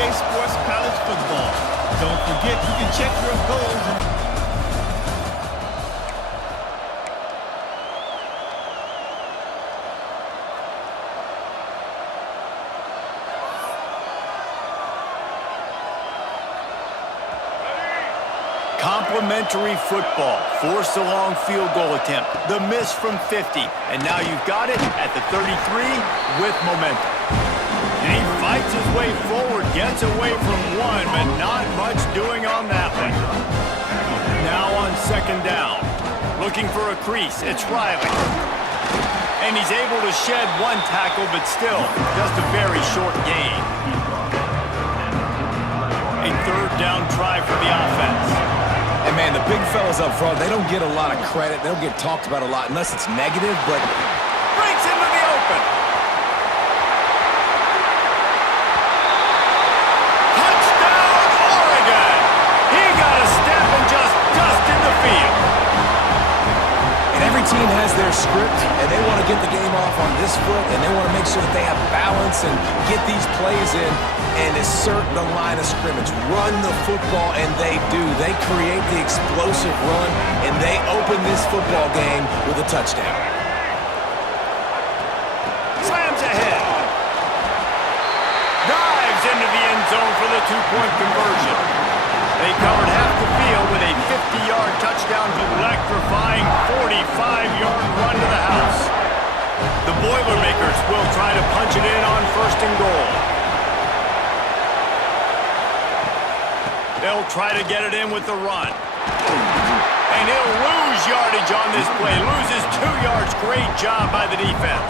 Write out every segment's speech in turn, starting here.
EA Sports College Football. Don't forget, you can check your goals and complimentary football. Force a long field goal attempt. The miss from 50. And now you've got it at the 33 with momentum. And he fights his way forward, gets away from one, but not much doing on that one. Now on second down. Looking for a crease. It's Riley. And he's able to shed one tackle, but still just a very short gain. A third down try for the offense. And, man, the big fellas up front, they don't get a lot of credit. They don't get talked about a lot unless it's negative, but breaks into the open. Touchdown, Oregon! He got a step and just dusted the field. and every team has their script, and they want to get the game off on this foot, and they want to make sure that they have balance and get these plays in and assert the line of scrimmage. Run the football, and they do. They create the explosive run, and they open this football game with a touchdown. Slams ahead. Dives into the end zone for the two-point conversion. They covered half the field with a 50-yard touchdown to electrifying 45-yard run to the house. The Boilermakers will try to punch it in on first and goal. They'll try to get it in with the run. And he'll lose yardage on this play. Loses 2 yards. Great job by the defense.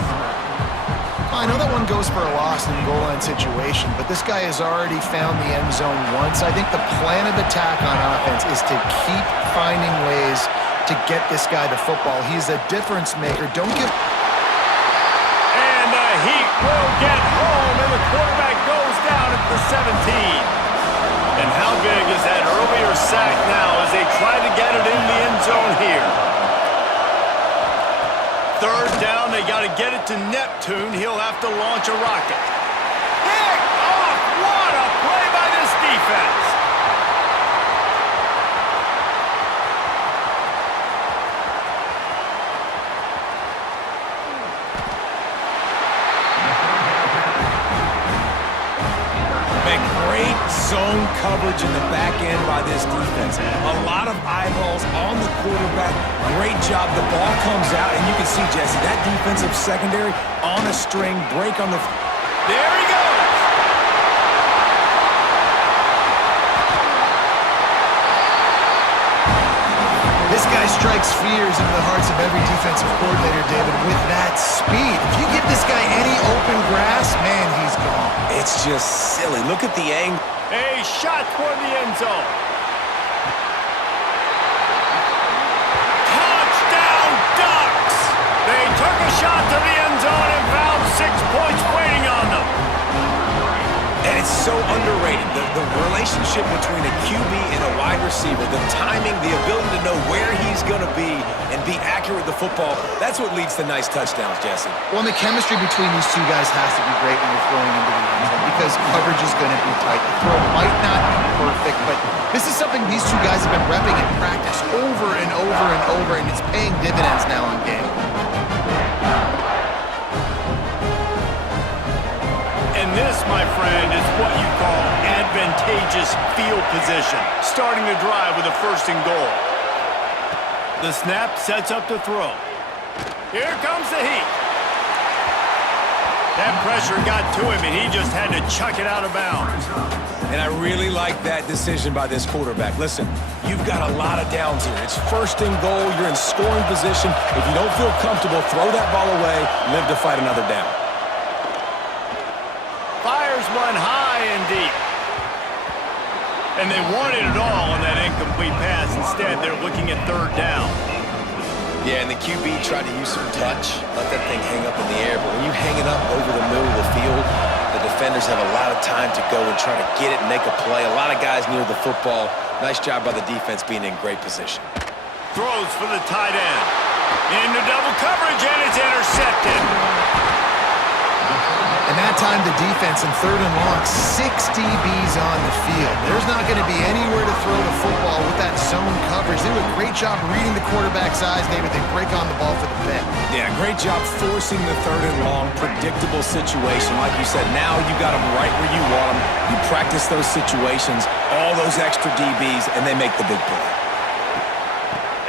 I know that one goes for a loss in a goal line situation, but this guy has already found the end zone once. I think the plan of attack on offense is to keep finding ways to get this guy the football. He's a difference maker. Don't give... And the Heat will get home, and the quarterback goes down at the 17. And how big is that earlier sack now as they try to get it in the end zone here? Third down, they got to get it to Neptune. He'll have to launch a rocket. Picked off! What a play by this defense! Great zone coverage in the back end by this defense. A lot of eyeballs on the quarterback. Great job. The ball comes out, and you can see, Jesse, that defensive secondary on a string, break on the... There he goes! This guy strikes fears into the hearts of every defensive coordinator, David, with that speed. If you give this guy any open grass, man, he's gone. It's just silly. Look at the angle. A shot toward the end zone. Touchdown, Ducks! They took a shot to the end zone and found 6 points waiting on them. And it's so underrated. The relationship between a QB and a wide receiver, the timing, the ability to know where he's going to be and be accurate with the football, that's what leads to nice touchdowns, Jesse. Well, and the chemistry between these two guys has to be great when you're throwing into the end zone because coverage is going to be tight. The throw might not be perfect, but this is something these two guys have been repping in practice over and over and over, and it's paying dividends now in game. And this, my friend, is what you call advantageous field position. Starting the drive with a first and goal. The snap sets up the throw. Here comes the Heat. That pressure got to him, and he just had to chuck it out of bounds. And I really like that decision by this quarterback. Listen, you've got a lot of downs here. It's first and goal. You're in scoring position. If you don't feel comfortable, throw that ball away. Live to fight another down. Fires one high and deep. And they wanted it all on that incomplete pass. Instead, they're looking at third down. Yeah, and the QB tried to use some touch, let that thing hang up in the air. But when you hang it up over the middle of the field, the defenders have a lot of time to go and try to get it and make a play. A lot of guys near the football. Nice job by the defense being in great position. Throws for the tight end. Into double coverage, and it's intercepted. And that time the defense in 3rd and long, 6 DBs on the field. There's not going to be anywhere to throw the football with that zone coverage. They do a great job reading the quarterback's eyes, David. They break on the ball for the pick. Yeah, great job forcing the 3rd and long, predictable situation. Like you said, now you got them right where you want them. You practice those situations, all those extra DBs, and they make the big play.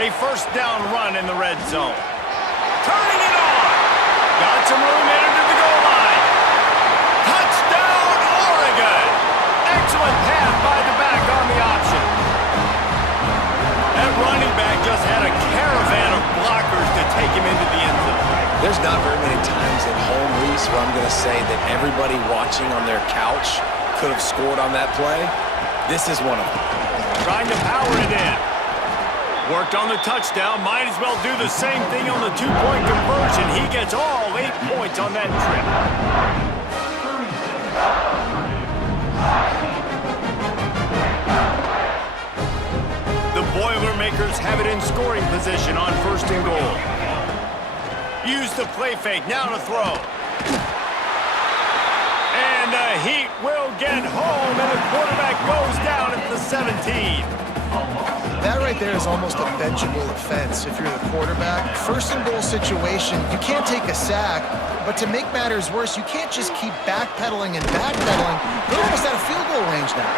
A 1st down run in the red zone. Turning it on. Got some room entered to the goal line. Touchdown, Oregon. Excellent pass by the back on the option. That running back just had a caravan of blockers to take him into the end zone. There's not very many times at home, Reese, where I'm going to say that everybody watching on their couch could have scored on that play. This is one of them. Trying to power it in. Worked on the touchdown. Might as well do the same thing on the 2-point conversion. He gets all 8 points on that trip. The Boilermakers have it in scoring position on 1st and goal. Use the play fake. Now to throw. And the Heat will get home, and the quarterback goes down at the 17. That right there is almost a benchable offense if you're the quarterback. 1st and goal situation, you can't take a sack, but to make matters worse, you can't just keep backpedaling and backpedaling. They're almost out of field goal range now.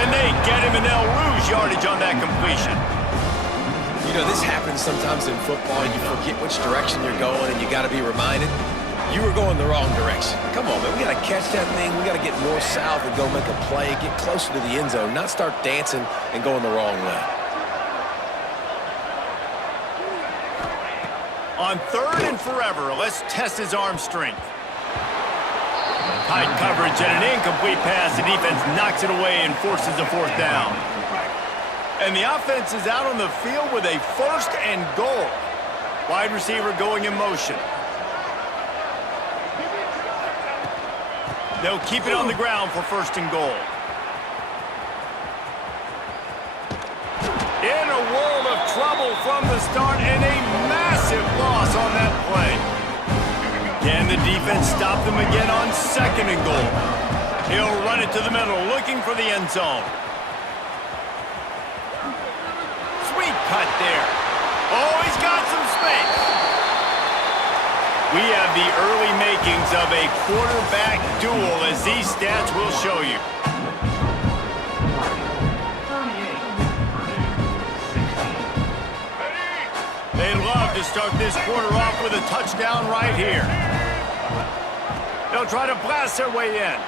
And they get him in El Rouge yardage on that completion. You know, this happens sometimes in football. You forget which direction you're going, and you got to be reminded, you were going the wrong direction. Come on, man. We got to catch that thing. We got to get north-south and go make a play, get closer to the end zone, not start dancing and going the wrong way. On 3rd and forever, let's test his arm strength. Tight coverage and an incomplete pass. The defense knocks it away and forces a 4th down. And the offense is out on the field with a 1st and goal. Wide receiver going in motion. They'll keep it on the ground for 1st and goal. In a world of trouble from the start and a massive loss on that play. Can the defense stop them again on 2nd and goal? He'll run it to the middle, looking for the end zone. Sweet cut there. Oh, he's got some space. We have the early makings of a quarterback duel, as these stats will show you. They love to start this quarter off with a touchdown right here. They'll try to blast their way in.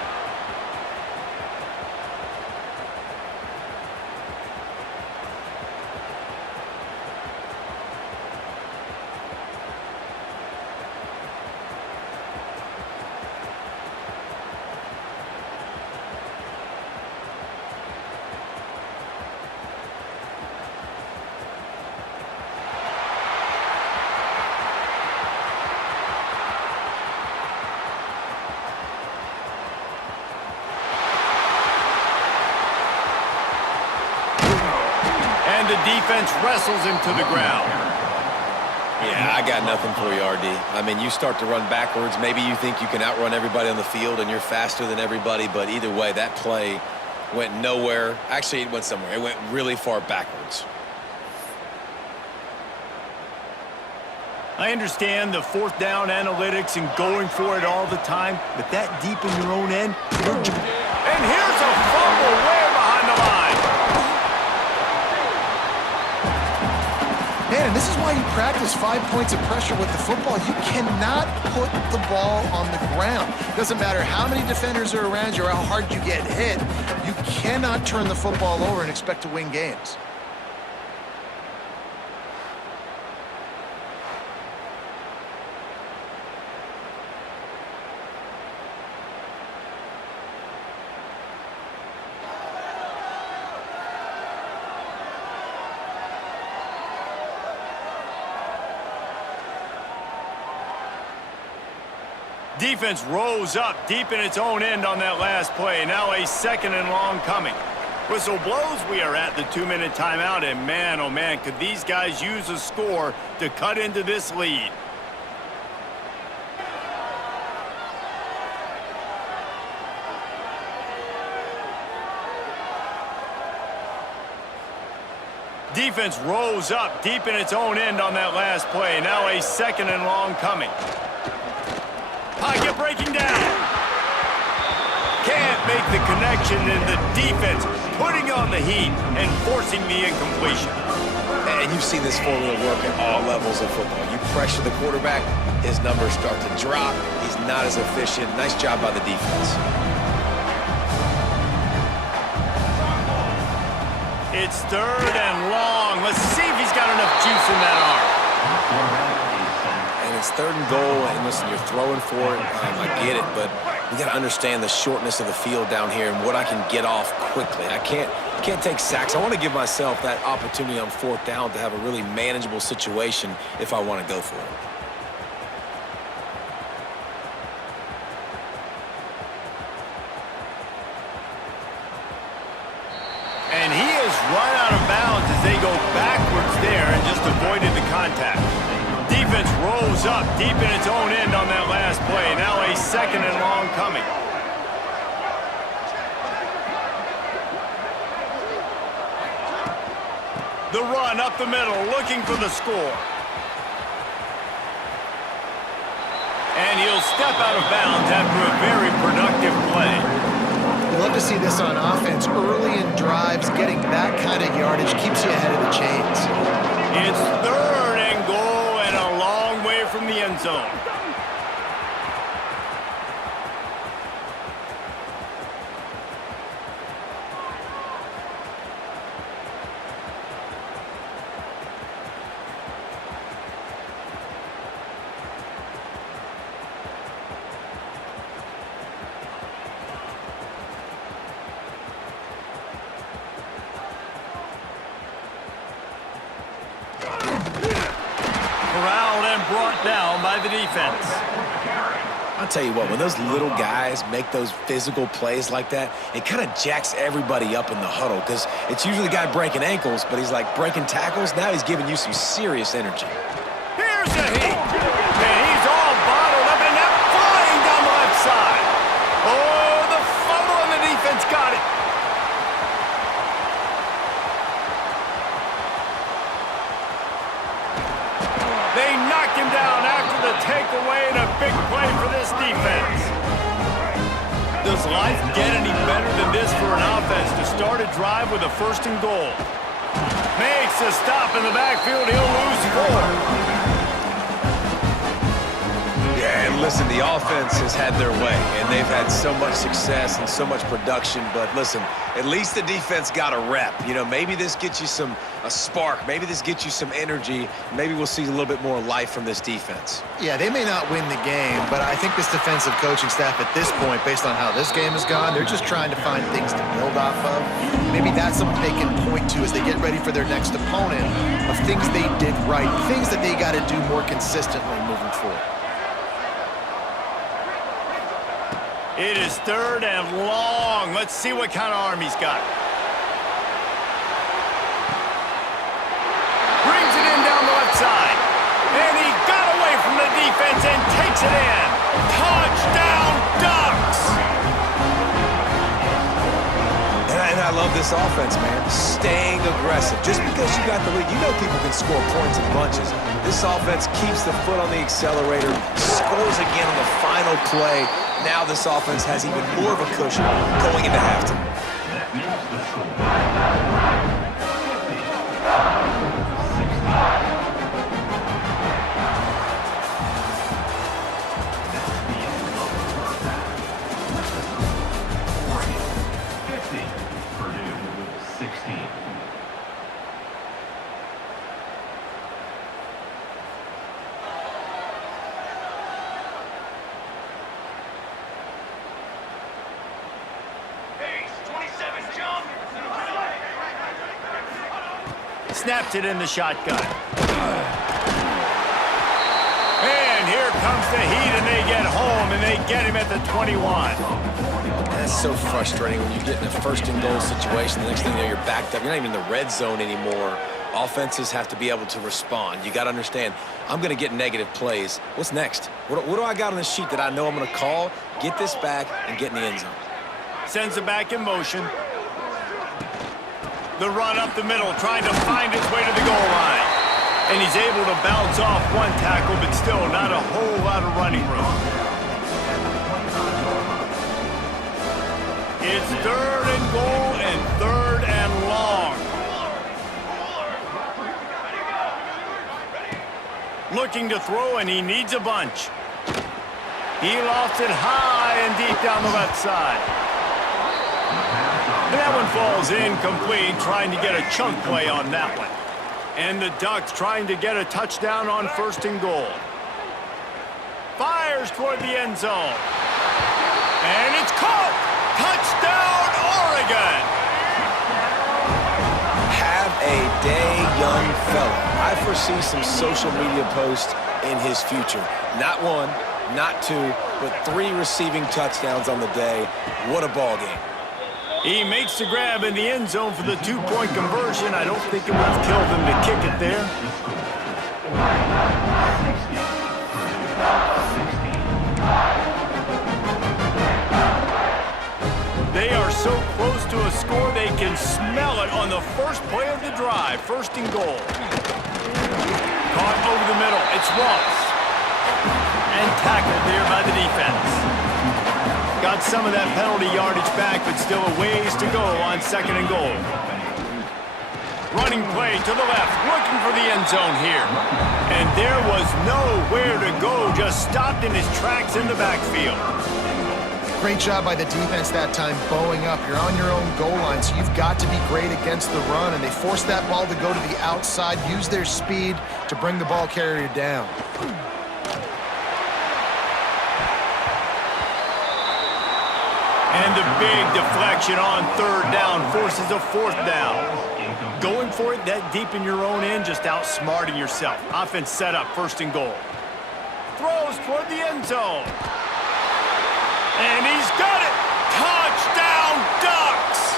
The defense wrestles him to the ground. Yeah, I got nothing for you, RD. I mean, you start to run backwards. Maybe you think you can outrun everybody on the field and you're faster than everybody, but either way, that play went nowhere. Actually, it went somewhere. It went really far backwards. I understand the 4th down analytics and going for it all the time, but that deep in your own end, and here's a fumble way behind the line. Man, and this is why you practice 5 points of pressure with the football. You cannot put the ball on the ground. Doesn't matter how many defenders are around you or how hard you get hit. You cannot turn the football over and expect to win games. Defense rose up deep in its own end on that last play. Now a 2nd and long coming. Whistle blows. We are at the 2-minute timeout, and man, oh man, could these guys use a score to cut into this lead. Defense rose up deep in its own end on that last play. Now a second and long coming. Pocket breaking down. Can't make the connection, and the defense putting on the heat and forcing the incompletion. And you've seen this formula work at all levels of football. You pressure the quarterback, his numbers start to drop. He's not as efficient. Nice job by the defense. It's third and long. Let's see if he's got enough juice in that arm. And it's third and goal, and listen, you're throwing for it. I get it, but we got to understand the shortness of the field down here and what I can get off quickly. I can't take sacks. I want to give myself that opportunity on fourth down to have a really manageable situation if I want to go for it. And he is run out of bounds as they go backwards there and just avoided the contact. Defense rose up deep in its own end on that last play. Now a second and long coming. The run up the middle, looking for the score. And he'll step out of bounds after a very productive play. You love to see this on offense. Early in drives, getting that kind of yardage keeps you ahead of the chains. It's third and goal and a long way from the end zone. Corralled and brought down by the defense. I'll tell you what, when those little guys make those physical plays like that, it kind of jacks everybody up in the huddle because it's usually the guy breaking ankles, but he's like breaking tackles. Now he's giving you some serious energy. Here's a heat. And he's all bottled up and that flying down the left side. Oh, the fumble on the defense got it. They knocked him down after the takeaway, and a big play for this defense. Does life get any better than this for an offense to start a drive with a first and goal? Makes a stop in the backfield. He'll lose 4. Yeah, and listen, the offense has had their way, and they've had so much success and so much production. But listen, at least the defense got a rep. You know, maybe this gets you a spark. Maybe this gets you some energy. Maybe we'll see a little bit more life from this defense. Yeah, they may not win the game, but I think this defensive coaching staff at this point, based on how this game has gone, they're just trying to find things to build off of. Maybe that's something they can point to as they get ready for their next opponent of things they did right, things that they got to do more consistently moving forward. It is third and long. Let's see what kind of arm he's got. Brings it in down the left side. And he got away from the defense and takes it in. Touchdown, Ducks! And I love this offense, man. Staying aggressive. Just because you got the lead, you know people can score points in bunches. This offense keeps the foot on the accelerator, scores again on the final play. Now this offense has even more of a cushion going into halftime. Snaps it in the shotgun. And here comes the heat, and they get home, and they get him at the 21. That's so frustrating when you get in a first and goal situation. The next thing you know, you're backed up. You're not even in the red zone anymore. Offenses have to be able to respond. You got to understand, I'm going to get negative plays. What's next? What do I got on the sheet that I know I'm going to call, get this back, and get in the end zone? Sends it back in motion. The run up the middle, trying to find his way to the goal line. And he's able to bounce off one tackle, but still not a whole lot of running room. It's 3rd and goal and 3rd and long. Looking to throw, and he needs a bunch. He lofts it high and deep down the left side. And that one falls incomplete, trying to get a chunk play on that one. And the Ducks trying to get a touchdown on 1st and goal. Fires toward the end zone. And it's caught! Touchdown, Oregon! Have a day, young fella. I foresee some social media posts in his future. Not 1, not 2, but 3 receiving touchdowns on the day. What a ball game. He makes the grab in the end zone for the 2-point conversion. I don't think it would have killed him to kick it there. They are so close to a score, they can smell it on the first play of the drive. 1st and goal. Caught over the middle. It's Ross. And tackled there by the defense. Got some of that penalty yardage back, but still a ways to go on 2nd and goal. Running play to the left, looking for the end zone here. And there was nowhere to go, just stopped in his tracks in the backfield. Great job by the defense that time, bowing up. You're on your own goal line, so you've got to be great against the run, and they forced that ball to go to the outside, use their speed to bring the ball carrier down. And the big deflection on 3rd down forces a 4th down. Going for it that deep in your own end, just outsmarting yourself. Offense set up, 1st and goal. Throws toward the end zone. And he's got it! Touchdown, Ducks!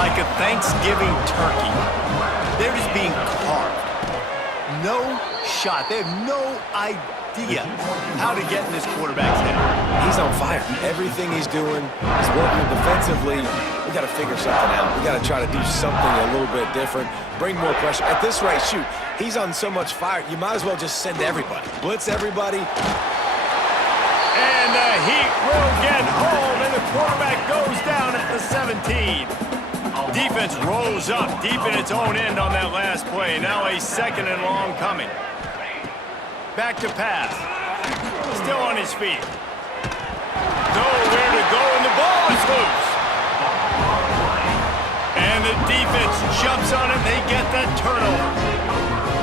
Like a Thanksgiving turkey, they're just being carved. No shot. They have no idea how to get in this quarterback's head. He's on fire. Everything he's doing is working defensively. We got to figure something out. We got to try to do something a little bit different. Bring more pressure. At this rate, shoot, he's on so much fire, you might as well just send everybody. Blitz everybody. And the heat will get home, and the quarterback goes down at the 17. Defense rolls up deep in its own end on that last play. Now a 2nd and long coming. Back to pass. Still on his feet. Nowhere to go, and the ball is loose. And the defense jumps on it. They get that turnover.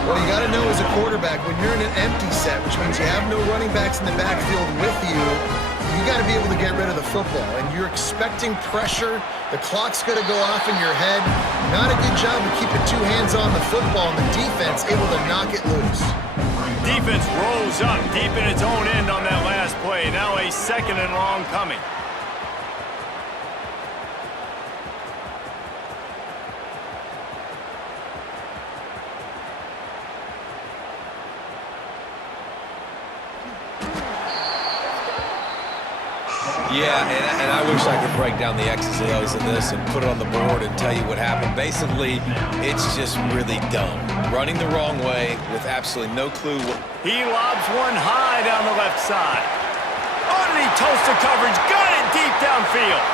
Well, you got to know as a quarterback, when you're in an empty set, which means you have no running backs in the backfield with you, you got to be able to get rid of the football. And you're expecting pressure. The clock's going to go off in your head. Not a good job of keeping 2 hands on the football, and the defense able to knock it loose. Defense rolls up deep in its own end on that last play. Now a 2nd and long coming. Yeah, and I wish I could break down the X's and O's in this and put it on the board and tell you what happened. Basically, it's just really dumb. Running the wrong way with absolutely no clue. He lobs one high down the left side. Underneath toast of coverage, got it deep downfield.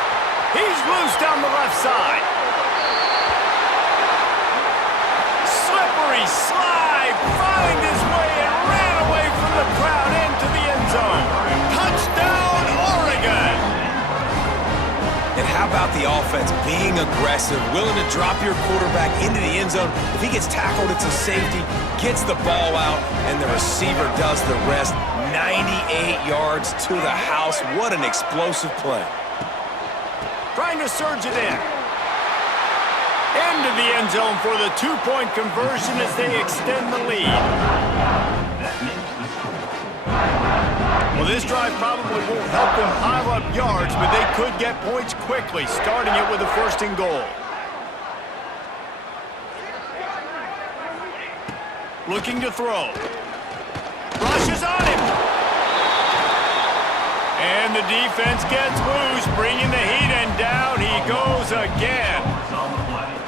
He's loose down the left side. Slippery slide, find his way and ran away from the crowd into the end zone. Touchdown, Oregon! And how about the offense being aggressive, willing to drop your quarterback into the end zone? If he gets tackled, it's a safety, gets the ball out, and the receiver does the rest. 98 yards to the house. What an explosive play. Trying to surge it in. Into the end zone for the 2-point conversion as they extend the lead. Well, this drive probably won't help them pile up yards, but they could get points quickly, starting it with a 1st and goal. Looking to throw. Rushes on him. And the defense gets loose, bringing the heat, and down he goes. goes again.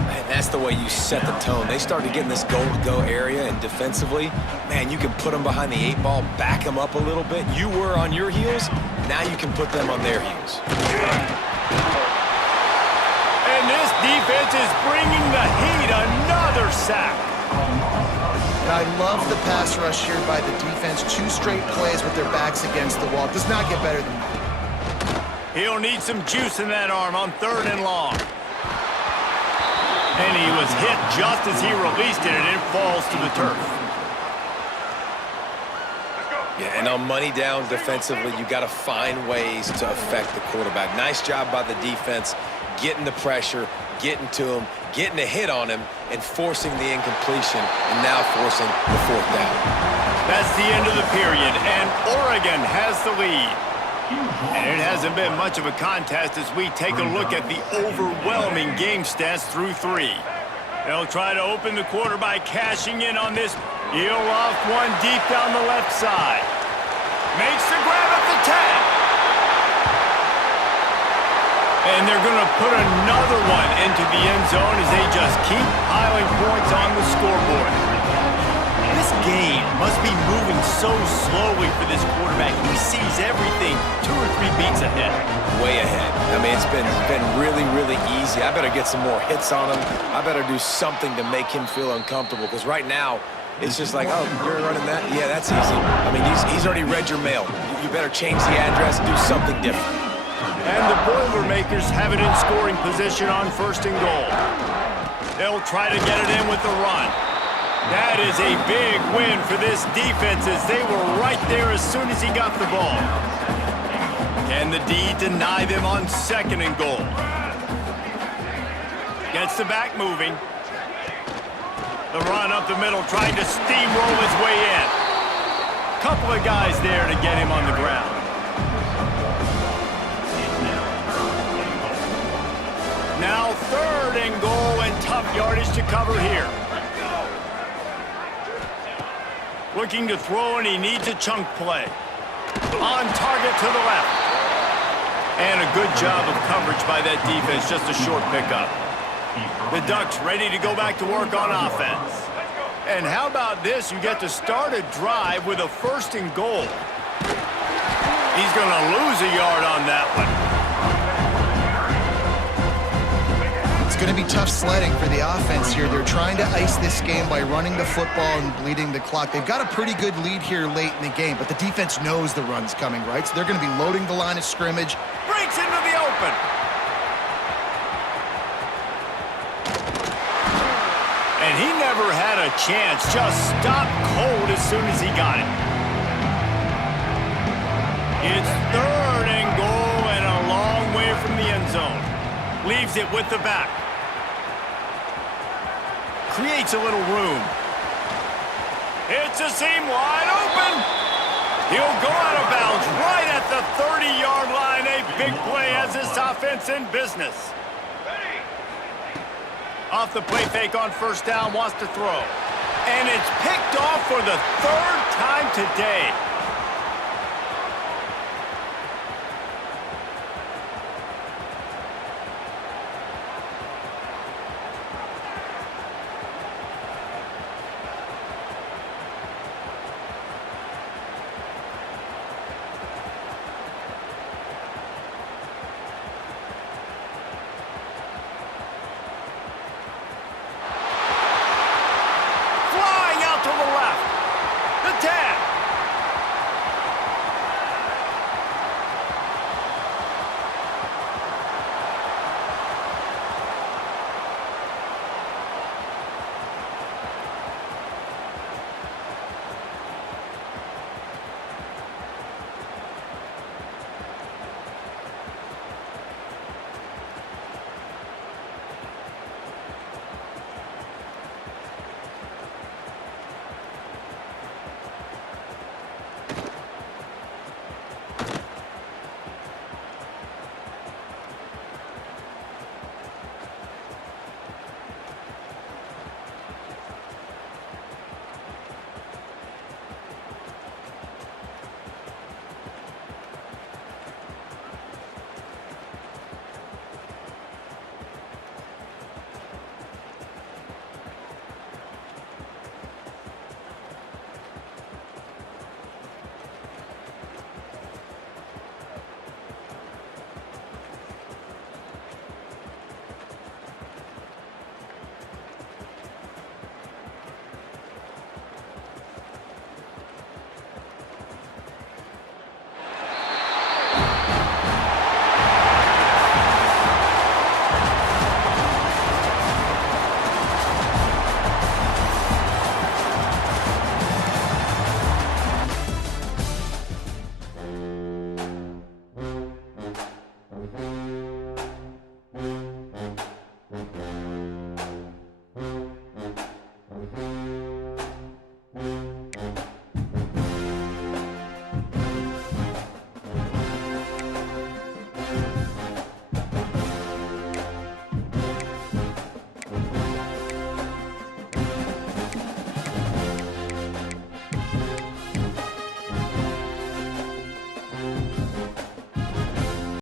Man, that's the way you set the tone. They started getting this goal-to-go area, and defensively, man, you can put them behind the 8 ball, back them up a little bit. You were on your heels, now you can put them on their heels. And this defense is bringing the heat. Another sack. And I love the pass rush here by the defense. 2 straight plays with their backs against the wall. Does not get better than that. He'll need some juice in that arm on 3rd and long. And he was hit just as he released it, and it falls to the turf. Yeah, and on money down defensively, you got to find ways to affect the quarterback. Nice job by the defense, getting the pressure, getting to him, getting a hit on him, and forcing the incompletion, and now forcing the 4th down. That's the end of the period, and Oregon has the lead. And it hasn't been much of a contest as we take a look at the overwhelming game stats through 3. They'll try to open the quarter by cashing in on this. He'll loft one deep down the left side. Makes the grab at the 10. And they're going to put another one into the end zone as they just keep piling points on the scoreboard. This game must be moving so slowly for this quarterback. He sees everything 2 or 3 beats ahead. Way ahead. I mean, it's been really, really easy. I better get some more hits on him. I better do something to make him feel uncomfortable, because right now, it's just like, oh, you're running that? Yeah, that's easy. I mean, he's already read your mail. You better change the address, do something different. And the Boilermakers have it in scoring position on 1st and goal. They'll try to get it in with the run. That is a big win for this defense as they were right there as soon as he got the ball. Can the D deny them on 2nd and goal? Gets the back moving. The run up the middle, trying to steamroll his way in. Couple of guys there to get him on the ground. Now 3rd and goal, and tough yardage to cover here. Looking to throw, and he needs a chunk play. On target to the left. And a good job of coverage by that defense, just a short pickup. The Ducks ready to go back to work on offense. And how about this? You get to start a drive with a 1st and goal. He's going to lose a yard on that one. It's going to be tough sledding for the offense here. They're trying to ice this game by running the football and bleeding the clock. They've got a pretty good lead here late in the game, but the defense knows the run's coming, right? So they're going to be loading the line of scrimmage. Breaks into the open. And he never had a chance. Just stopped cold as soon as he got it. It's 3rd and goal and a long way from the end zone. Leaves it with the back. Creates a little room. It's a seam wide open. He'll go out of bounds right at the 30-yard line. A big play as this offense in business. Off the play fake on 1st down, wants to throw. And it's picked off for the 3rd time today.